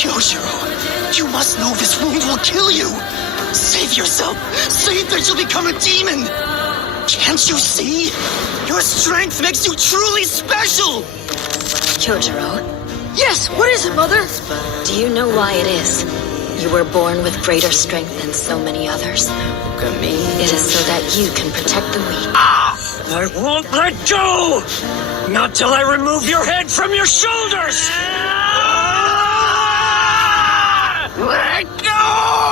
Kyojiro, you must know this wound will kill you. Save yourself. Save that you'll become a demon. Can't you see? Your strength makes you truly special. Kyojiro, Yes, what is it, Mother? do you know why it is? You were born with greater strength than so many others. It is so that you can protect the weak. I won't let go! Not till I remove your head from your shoulders! Let go!